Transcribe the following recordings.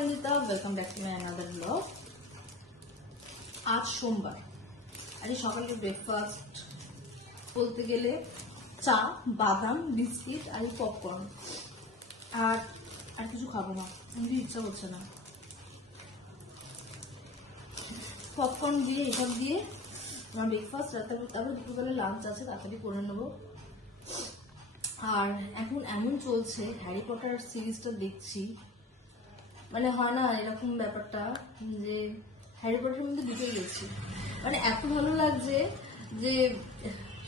Nandita, welcome back to my another blog. আজ সোমবার, আজ সকালে ব্রেকফাস্ট বলতে গেলে চা, বাদাম, বিস্কিট আর পপকর্ন। আর কিছু খাবো না, কিন্তু ইচ্ছা করছে না। পপকর্ন দিয়ে এসব দিয়ে আমার ব্রেকফাস্ট, তারপর দুপুরবেলা লাঞ্চ আছে, তাড়াতাড়ি করে নেবো। আর এখন এমন চলছে, হ্যারি পটার সিরিজটা দেখছি, মানে হয় না এরকম ব্যাপারটা যে হ্যারি পটারের মধ্যে ঢুকে গেছি, মানে এত ভালো লাগছে যে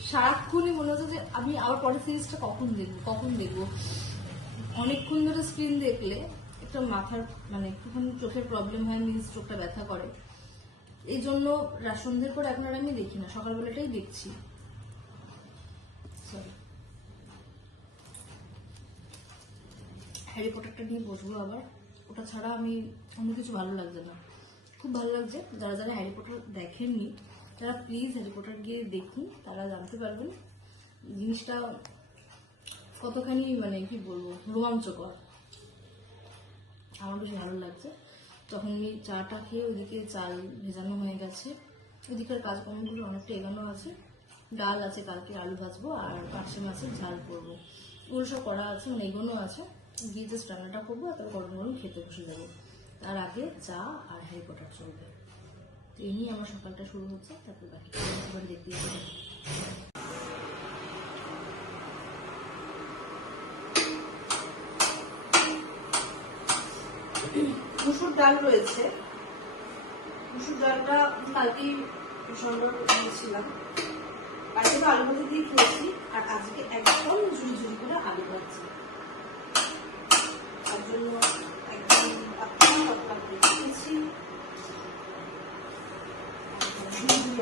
সারাক্ষণই মনে হচ্ছে যে আমি আবার পরের সিরিজটা কখন দেখবো। অনেকক্ষণ ধরে স্ক্রিন দেখলে একটা মাথার মানে একটুখানি চোখের প্রবলেম হয়, মিন্স চোখটা ব্যথা করে। এই জন্য সন্ধ্যের পর এখন আর আমি দেখি না, সকালবেলাটাই দেখছি। হ্যারি পটারটা নিয়ে বসবো আবার, ওটা ছাড়া আমি অন্য কিছু ভালো লাগছে না। খুব ভালো লাগছে, যারা যারা হ্যারি পটার দেখেননি তারা প্লিজ হ্যারি পটার গিয়ে দেখুন, তারা জানতে পারবেন জিনিসটা কতখানি মানে কি বলবো রোমাঞ্চকর। আমার বেশ ভালো লাগছে। তখন আমি চাটা খেয়ে ওইদিকে চাল ভেজানো হয়ে গেছে, ওইদিকের কাজকর্মগুলো অনেকটা এগানো আছে। ডাল আছে, কালকে আলু ভাজবো, আর পার্শে মাছের ঝাল করবো, ওগুলো সব করা আছে, মানে এগোনো আছে। গিয়ে জাস্ট রান্নাটা করবো, আর তারপর গরম গরম খেতে বসে যাবো। তার আগে চা আর হ্যারি পটার চলবে। তো এই নিয়ে আমার সকালটা শুরু হচ্ছে, তারপর বাকি দেখতে হবে। মুসুর ডাল রয়েছে, মুসুর ডালটা কালকেই সংগ্রহ করে দিয়েছিলাম। কালকে তো আলু ভাজি দিয়ে খেয়েছি, আর আজকে একদম ঝুড়ি ঝুড়ি করে আলু ভাজছি, তার জন্য একদম পাতলা পাতলা করে খেয়েছি।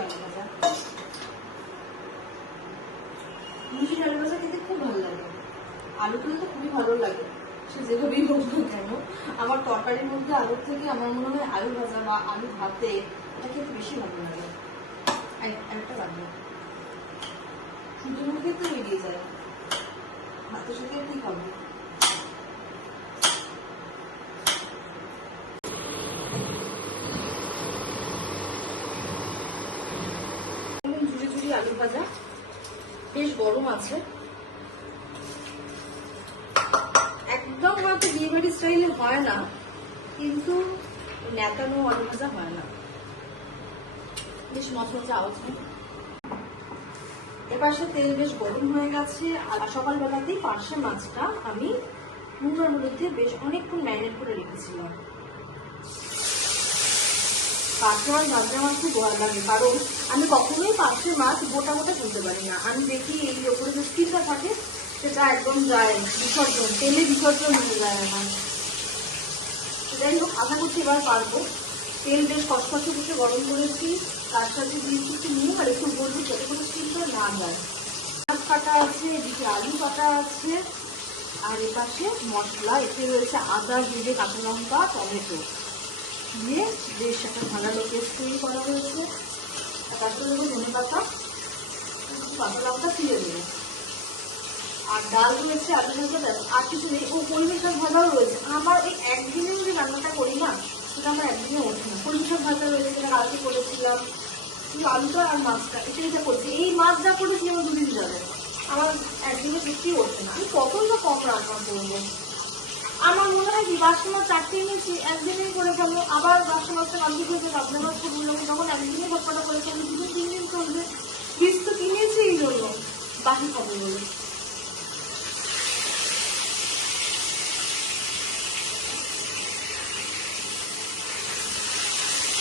আলু ভাজা, মুসুর আলু ভাজা খেতে খুব ভালো লাগে। আলুগুলো তো খুবই ভালো লাগে, সে যেভাবেই হোক না কেন। আমার তরকারির মধ্যে আলুর থেকে আমার মনে হয় আলু ভাজা বা আলু ভাতে এটা খেতে বেশি ভালো লাগে। একটা লাগবে শুধু মুখে তো বেরিয়ে যায়, ভাতের সাথে কি খাবো। ঝুড়ি ঝুড়ি আলু ভাজা, বেশ গরম আছে, একদম হয়তো বিয়ে বাড়ি স্টাইলে হয় না, কিন্তু ন্যাতানো আলু ভাজা হয় না, বেশ মচমচে আওয়াজ হয়। এপাশে তেল বেশ গরম হয়ে গেছে, আর সকালবেলাতেই পার্শে মাছটা আমি নুন আর হলুদ দিয়ে বেশ অনেকক্ষণ ম্যারিনেট করে রেখেছিলাম। পার্শে মাছ ভাজা আমার খুব ভালো লাগে, কারণ আমি কখনোই পার্শে মাছ গোটা গোটা তুলতে পারি না। আমি দেখি এই ওপরে যে স্কিনটা থাকে সেটা একদম যায় বিসর্জন, তেলে বিসর্জন হয়ে যায় আমার। যাই হোক, আশা করছি এবার পারবো। তেল বেশ কষকষে বসে গরম করেছি, তার সাথে দিয়েছি একটু নুন আর একটু হলুদ, যাতে কোনো স্কিনটা না যায়। মাছ কাটা আছে, এদিকে আলু কাটা আছে, আর এপাশে মশলা, এতে রয়েছে আদা, জিরে, কাঁচা লঙ্কা, টমেটো দিয়ে বেশ একটা ভালো পেস্ট তৈরি করা হয়েছে। তার সাথে দেবো ধনে পাতা, কাঁচা লঙ্কা ছিঁড়ে দেবো, আর ডাল রয়েছে, আলু ভাজা, আর কিছু নেই। ও কলমি শাক ভাজাও রয়েছে। আমার এই একদিনে যদি রান্নাটা করি না, সেটা আমার একদিনে ওঠে না। কলমি শাক ভাজা রয়েছে, যেটা কালকে করেছিলাম, কিন্তু আলুটা আর মাছটা এটা করছি। এই মাছ যা করেছি আমার দুদিন যাবে, আমার একদিনে সত্যিই ওঠে না। আমি কতই বা কম রান্না করবো। আমার মনে হয় কি বাসি মাছ 4টে এনেছি, একদিনেই করে ফেলবো। আবার বাসি মাছটা কালকে খেয়েছে, রাত্রে মাছ করবো, তখন একদিনেই সবকটা করে ফেলবো, 2-3 দিন চলবে। ফ্রিজ তো কিনেছি এই জন্য, বাকি খাবো বলে।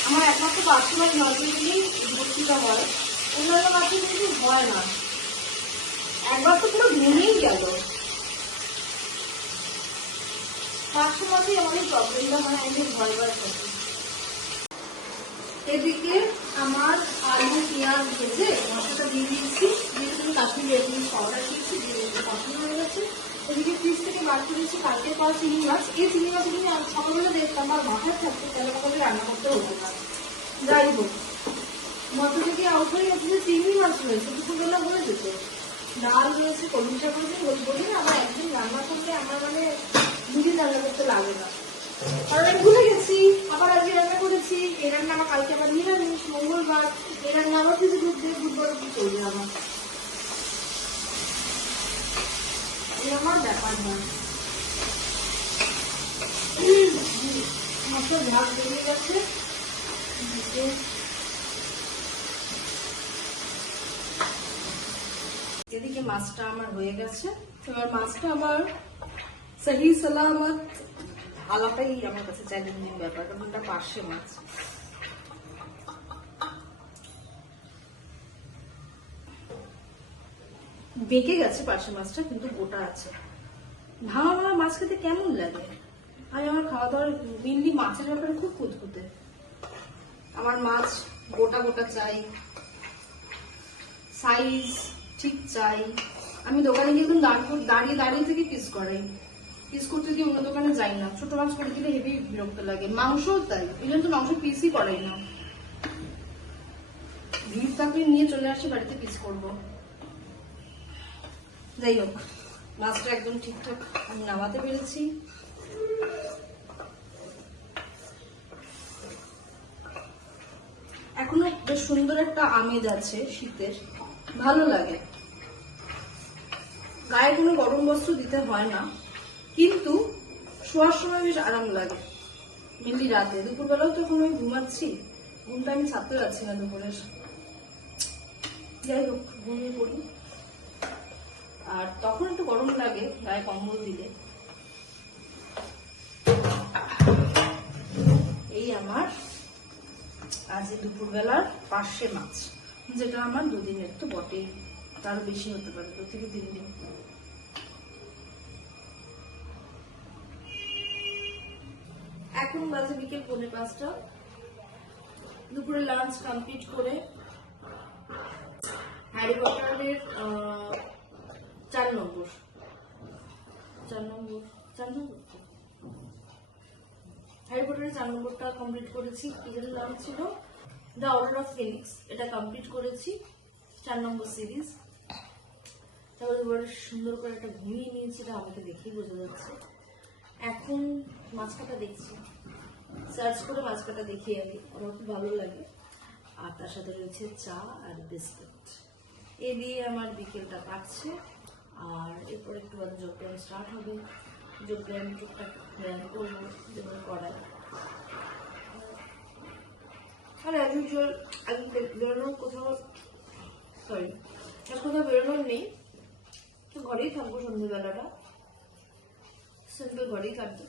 আমার একমাত্র পার্শে মাছ ভাজতে গেলেই ভর্তিটা হয়, অন্যান্য মাছে কিন্তু হয় না। একবার তো পুরো ভেঙেই গেল। পার্শে মাছেই আমাদের প্রবলেমটা হয়, আমি ভয় থাকি। এদিকে আমার আলু পেঁয়াজ ভেজে মশলাটা দিয়ে দিয়েছি, দিয়ে তুমি কাশ্মীরি রেড মির্চ পাউডার দিয়েছি, দিয়ে পছন্দ হয়ে গেছে। এদিকে ফ্রিজ থেকে বার করে দিয়েছি কালকে পাওয়া চিংড়ি মাছ। এই চিংড়ি মাছ কিন্তু আমি সকালবেলা দেখতাম আমার মাথায় থাকতো, তাহলে আমাকে রান্না করতে হতো না। যাই হোক, মতো থেকে আউট হয়ে গেছে যে চিংড়ি মাছ রয়েছে, দুপুরবেলা হয়ে যেত। ডাল রয়েছে, কলমি শাক রয়েছে, বলি না আমার একদিন রান্না করলে আমার মানে দুদিন রান্না করতে লাগে না, কারণ আমি ভুলে এই রান্না আমার কালকে আবার নিরামিষ, মঙ্গলবার এই রান্না আবার কিছু ঢুকবে, বুধবার কি চলবে আমার, এই আমার ব্যাপার নয়। মশলার ভাগ বেরিয়ে গেছে, এদিকে মাছটা আমার হয়ে গেছে। এবার মাছটা আমার সহি সালামত আলাটাই আমার কাছে চ্যালেঞ্জিং ব্যাপার, কারণ এটা পার্শে মাছ। বেঁকে গেছে পার্শে মাছটা, কিন্তু গোটা আছে। ভাঙা ভাঙা মাছ খেতে কেমন লাগে? আমি আমার খাওয়া দাওয়ার মেনলি মাছের ব্যাপারে খুব খুঁতখুঁতে। আমার মাছ গোটা গোটা চাই, সাইজ ঠিক চাই। আমি দোকানে গিয়ে একদম দাঁড়িয়ে দাঁড়িয়ে থেকে পিস করাই, পিস করতে গিয়ে অন্য দোকানে যাই না। ছোট মাছ করে দিলে হেভি বিরক্ত লাগে, মাংসও তাই, এই জন্য তো মাংস পিসই করাই না। ভিড় থাকলে নিয়ে চলে আসি বাড়িতে পিস করব। যাই হোক, মাছটা একদম ঠিকঠাক আমি নামাতে পেরেছি। এখনো বেশ সুন্দর একটা আমেজ আছে শীতের, ভালো লাগে। গায়ে কোনো গরম বস্ত্র দিতে হয় না, কিন্তু শোয়ার সময় বেশ আরাম লাগে, মেনলি রাতে। দুপুরবেলাও তখন আমি ঘুমাচ্ছি, ঘুমটা আমি ছাড়তে পারছি না দুপুরের। যাই হোক, ঘুমিয়ে পড়ি। আর তখন একটু গরম লাগে গায়ে কম্বল দিলে। এই আমার আজ দুপুরবেলার পার্শে মাছ, যেটা আমার দুদিনের তো বটেই, তারও বেশি হতে পারে, 2 থেকে 3 দিন। এখন বাজে বিকেল 4:45। দুপুরে লাঞ্চ কমপ্লিট করে হ্যারি পটারের 4 নম্বর হ্যারি পটারের 4 নম্বরটা কমপ্লিট করেছি। এটার নাম ছিল দ্য অর্ডার অফ ফিনিক্স, এটা কমপ্লিট করেছি 4 নম্বর সিরিজ। তারপরে এবার সুন্দর করে একটা ঘুমিয়ে নিয়েছি, এটা আমাকে দেখেই বোঝা যাচ্ছে। এখন মাছ কাটা দেখছি, সার্চ করে মাছ কাটা দেখি আমি, আমার খুব ভালো লাগে। আর তার সাথে রয়েছে চা আর বিস্কুট। এ দিয়ে আমার বিকেলটা কাটছে। আর এরপর একটু বাদে যোগব্যায়াম স্টার্ট হবে, যোগব্যায়াম টুকটাক ব্যায়াম করবো যেমন করায়। আর অ্যাজ ইউজুয়াল আজকে বেরোনোর কোথাও বেরোনোর নেই, তো ঘরেই থাকবো সন্ধ্যেবেলাটা, সিম্পল ঘরেই কাটবো,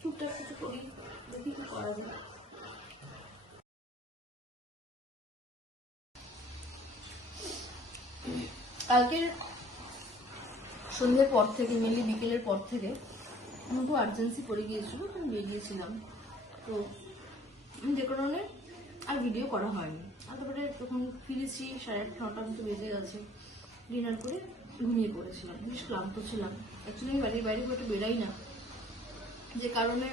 টুকটাক কিছু করি, দেখি কি করা যায়। কালকের সন্ধ্যের পর থেকে, মেনলি বিকেলের পর থেকে আমার খুব আর্জেন্সি পড়ে গিয়েছিল, আমি বেরিয়েছিলাম, তো যে কারণে আর ভিডিও করা হয়নি। আর তারপরে তখন ফিরেছি 8:30-9টা মতো বেজে গেছে, ডিনার করে ঘুমিয়ে পড়েছিলাম, বেশ ক্লান্ত ছিলাম। অ্যাকচুয়ালি আমি বাড়ির বাইরে একটু বেরাই না, যে কারণে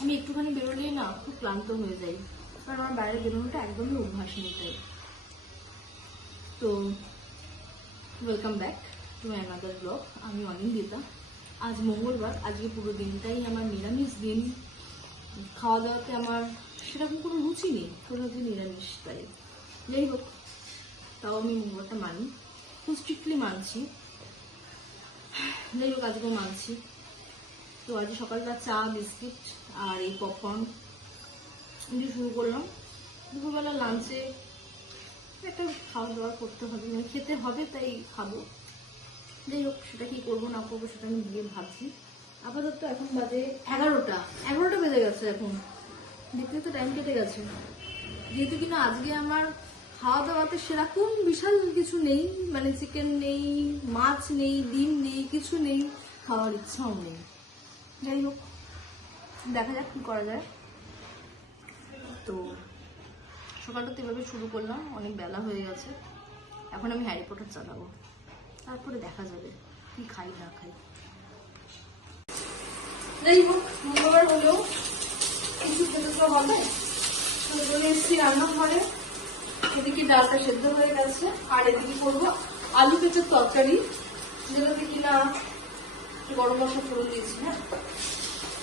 আমি একটুখানি বেরোলেই না খুব ক্লান্ত হয়ে যাই, কারণ আমার বাইরে বেরোনোটা একদমই অভ্যাস নেই। তাই তো welcome back to my another blog. আমি অনিন্দিতা। আজ মঙ্গলবার, আজকে পুরো দিনটাই আমার নিরামিষ দিন। খাওয়া দাওয়াতে আমার সেরকম কোনো রুচি নেই, পুরোদিন নিরামিষ। তাই যাই হোক, তাও আমি মঙ্গলবারটা মানি, খুব স্ট্রিক্টলি মানছি। যাই হোক, আজকেও মানছি। তো আজ সকালটা চা, বিস্কিট আর এই পপকর্ন দিয়ে শুরু করলাম। দুপুরবেলা লাঞ্চে একটা খাওয়া দাওয়া করতে হবে, মানে খেতে হবে, তাই খাবো। যাই হোক, সেটা কি করবো না করবো সেটা আমি গিয়ে ভাবছি। আপাতত এখন বাজে 11টা বেজে গেছে। এখন দেখতে তো টাইম কেটে গেছে, যেহেতু কিনা আজকে আমার খাওয়া দাওয়াতে সেরকম বিশাল কিছু নেই, মানে চিকেন নেই, মাছ নেই, ডিম নেই, কিছু নেই, খাওয়ার ইচ্ছাও নেই। যাই হোক, দেখা যাক কি করা যায়। তো সকালটা তো এভাবে শুরু করলাম, অনেক বেলা হয়ে গেছে। এখন আমি হ্যারি পটার চালাবো, তারপরে দেখা যাবে কি খাই না খাই। যাই হোক, মঙ্গলবার হলেও কিছু খেতে তো হবে, চলে এসেছি রান্নাঘরে। এদিকে ডালটা সেদ্ধ হয়ে গেছে, আর এদিকে করবো আলু পেঁচের তরকারি, যেটাতে কিনা গরম মশলা ফোড়ন দিয়েছি। হ্যাঁ,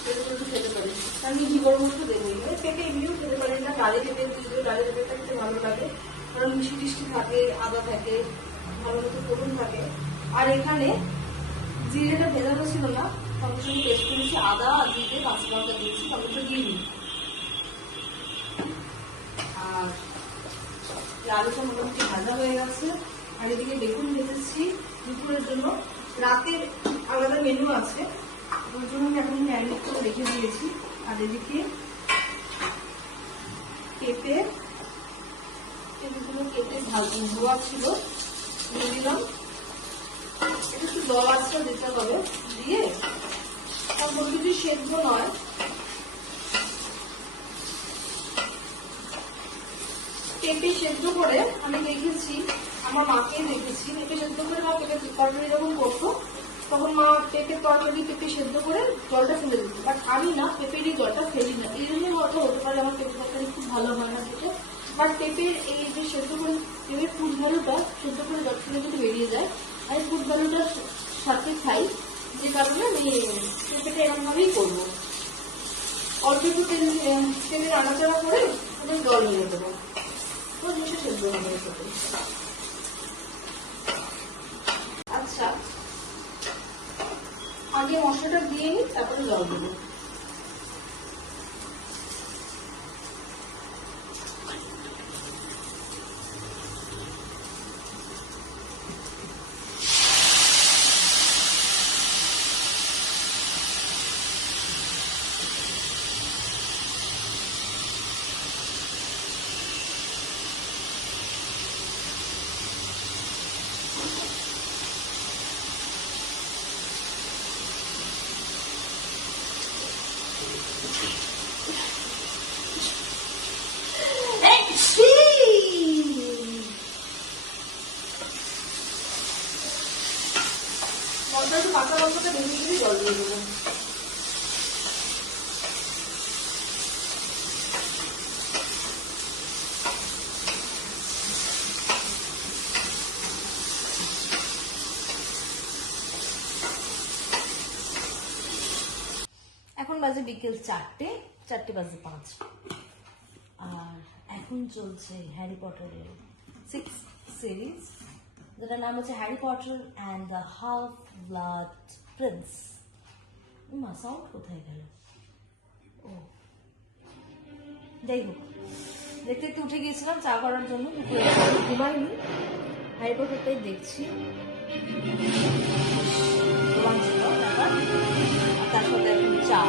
এটা একটু খেতে পারি। আমি ঘি গরম মশলা দেবো। এবার পেঁপে এমনিও খেতে পারেন না, ডালে পেঁপে দিলে ডালে পেঁপেটা খেতে ভালো লাগে, কারণ মিষ্টি টিষ্টি থাকে, আদা থাকে, ভালো মতো ফোড়ন থাকে। আর এখানে জিরেটা ভেজানো ছিল না, সঙ্গে সঙ্গে পেস্ট করেছি, আদা আর জিরে কাঁচা লঙ্কা দিয়েছি, টমেটো দিইনি। আর আলুটা মোটামুটি ভাজা হয়ে গেছে। আর এদিকে বেগুন ভেজেছি দুপুরের জন্য, রাতের আলাদা মেনু আছে, ওর জন্য আমি এখন ম্যারিনেট করে রেখে দিয়েছি। আর এদিকে পেঁপে ধোয়া ছিল, দিয়ে দিলাম। এটা একটু জল আঁচটা দিতে হবে, দিয়ে তারপর যদি সেদ্ধ নয়, পেঁপে সেদ্ধ করে আমি দেখেছি, আমার মাকে দেখেছি পেঁপে সেদ্ধ করে, মা পেঁপে তরকারি যখন করতো তখন মা পেঁপে তরকারি পেঁপে সেদ্ধ করে জলটা ফেলে দিত। বাট আমি না, পেঁপেরই জলটা ফেলি না। এই জন্যই হয়তো হতে পারে আমার পেঁপে তরকারি খুব ভালো হয় না খেতে। বাট পেঁপের এই যে সেদ্ধ করে পেঁপের ফুড ভ্যালুটা সেদ্ধ করে জল ফেলে যদি বেরিয়ে যায়, আমি ফুড ভ্যালুটার সাথে খাই, যে কারণে আমি পেঁপেটা এরকমভাবেই করবো। অল্প একটু পেঁপে নাড়াচাড়া করে ওদের জল নিয়ে দেবো, তো জিনিসটা সেদ্ধ হবে। আচ্ছা, আগে মশলাটা দিয়ে নিই, তারপরে জল দেবো। পাকা লঙ্কাটা ভেঙে দিয়ে জল দিয়ে দেবো। এখন বাজে বিকেল 4টে বাজে 5, আর এখন চলছে হ্যারি পটারের 6th সিরিজ, যেটার নাম হচ্ছে Harry Potter and the half blood Prince. Sound কোথায় গেল? ও যাই হোক, দেখতে দেখতে উঠে গিয়েছিলাম চা করার জন্য, ঘুমাইনি, হ্যারি পটারটাই দেখছি। তার সাথে এখন চা।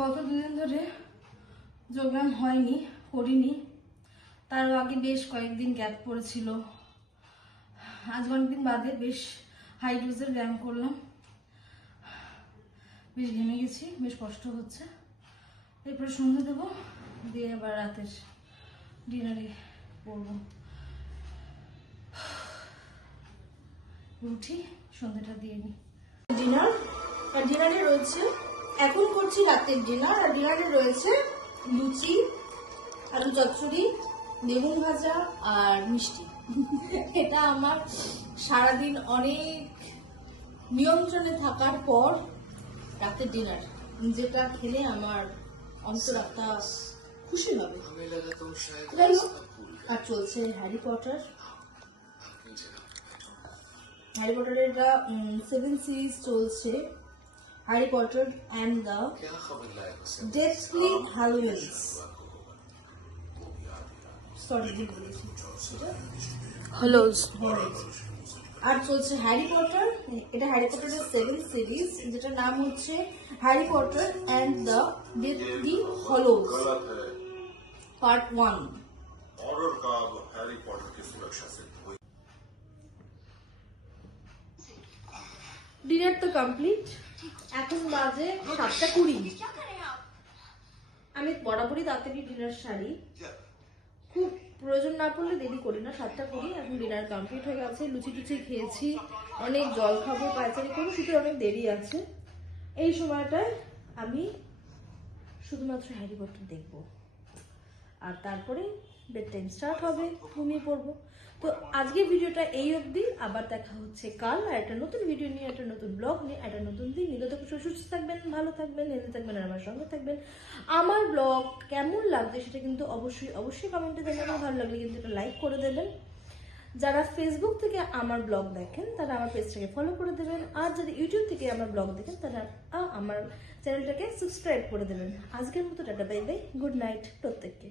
গত 2 দিন ধরে যোগব্যায়াম হয়নি, করিনি। তার আগে বেশ কয়েকদিন গ্যাপ পড়েছিল, আজ অনেকদিন বাদে বেশ হাই ডোজের ব্যায়াম করলাম। বেশ ঘেমে গেছি, বেশ কষ্ট হচ্ছে। এরপরে সন্ধ্যে দেবো, দিয়ে আবার রাতের ডিনারে করবো। উঠি, সন্ধ্যাটা দিয়ে নিই। ডিনার, আর ডিনারে রয়েছে, এখন করছি রাতের ডিনার, আর ডিনারে রয়েছে লুচি, আলু চচ্চড়ি, বেগুন ভাজা আর মিষ্টি। এটা আমার সারাদিন অনেক নিয়ন্ত্রণে থাকার পর রাতের ডিনার, যেটা খেলে আমার অন্তরাত্মা খুশি হবে। যাই হোক, আর চলছে হ্যারি পটার। হ্যারি পটারের এটা 7 সিরিজ চলছে, Harry Potter and the Deathly Halloweens. Sorry, বলেছি হ্যালোজ। আর চলছে হ্যারি পটার, এটা হ্যারি পটারের 7 সিরিজ, যেটা নাম হচ্ছে Harry Potter and the Deathly Hallows part 1। Horror का अब हैरी पॉटर की सुरक्षा से कोई ডিনার তো কমপ্লিট, এখন বাজে 7:20। আমি বরাবরই তাড়াতাড়ি ডিনার সারি, খুব প্রয়োজন না পড়লে দেরি করি না। 7:20 এখন ডিনার কমপ্লিট হয়ে গেছে, লুচি টুচি খেয়েছি, অনেক জল খাবো, পায়চারি করবো, শুধু অনেক দেরি আছে। এই সময়টায় আমি শুধুমাত্র হ্যারি পটার দেখবো, আর তারপরে বেড টাইম স্টার্ট হবে, ঘুমিয়ে পড়বো। তো আজকের ভিডিওটা এই অবধি, আবার দেখা হচ্ছে কাল আর একটা নতুন ভিডিও নিয়ে, একটা নতুন ব্লগ নিয়ে, একটা নতুন দিন নিয়ে। ততক্ষণ সুস্থ থাকবেন, ভালো থাকবেন, হেলদি থাকবেন, আর আমার সঙ্গে থাকবেন। আমার ব্লগ কেমন লাগছে সেটা কিন্তু অবশ্যই কমেন্টে জানাবেন। ভালো লাগলে কিন্তু এটা লাইক করে দেবেন। যারা ফেসবুক থেকে আমার ব্লগ দেখেন তারা আমার পেজটাকে ফলো করে দেবেন, আর যারা ইউটিউব থেকে আমার ব্লগ দেখেন তারা আমার চ্যানেলটাকে সাবস্ক্রাইব করে দেবেন। আজকের মতো tata, bye bye, good night প্রত্যেককে।